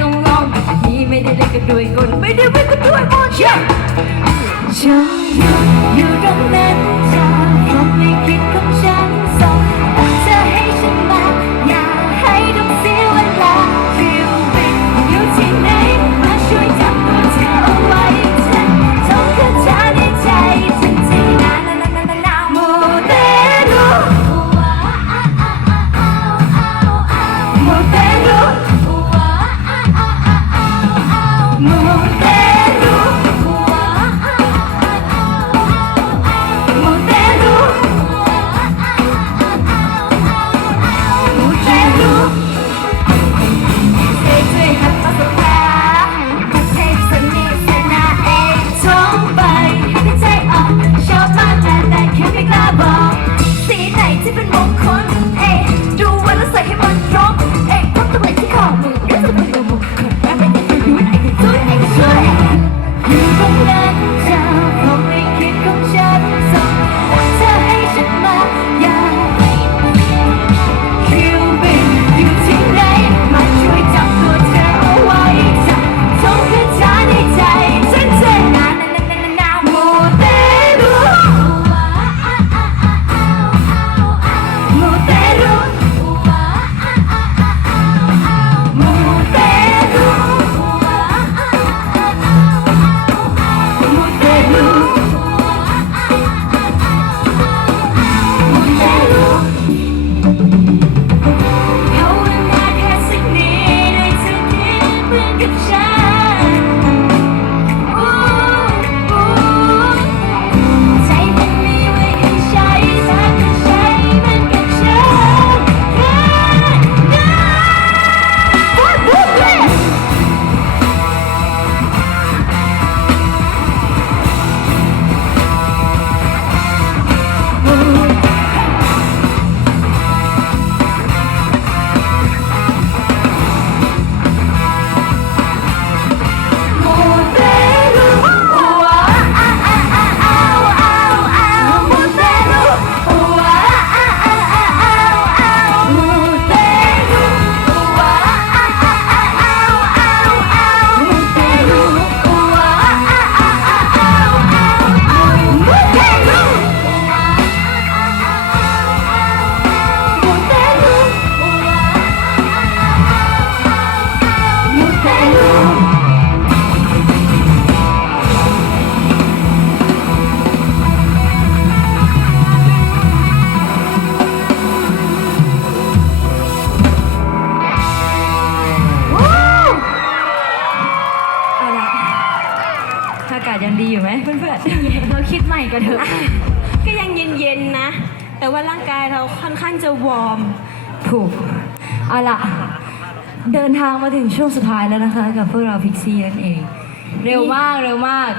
ต้องลองนี้ไม่ได้เล่นกันด้วยคนไม่ได้วิ่งกันด้วยบอลเชียฉันอยู่อยู่ตรงนั้นจธอคงไม่คิดกับ ด เราคิดใหม่กันเถอะ ก็ยังเย็นๆนะ แต่ว่าร่างกายเราค่อนข้างจะวอร์ม ถูก เอาล่ะ เดินทางมาถึงช่วงสุดท้ายแล้วนะคะ กับพวกเราพิกซี่นั่นเอง เร็วมากเร็วมาก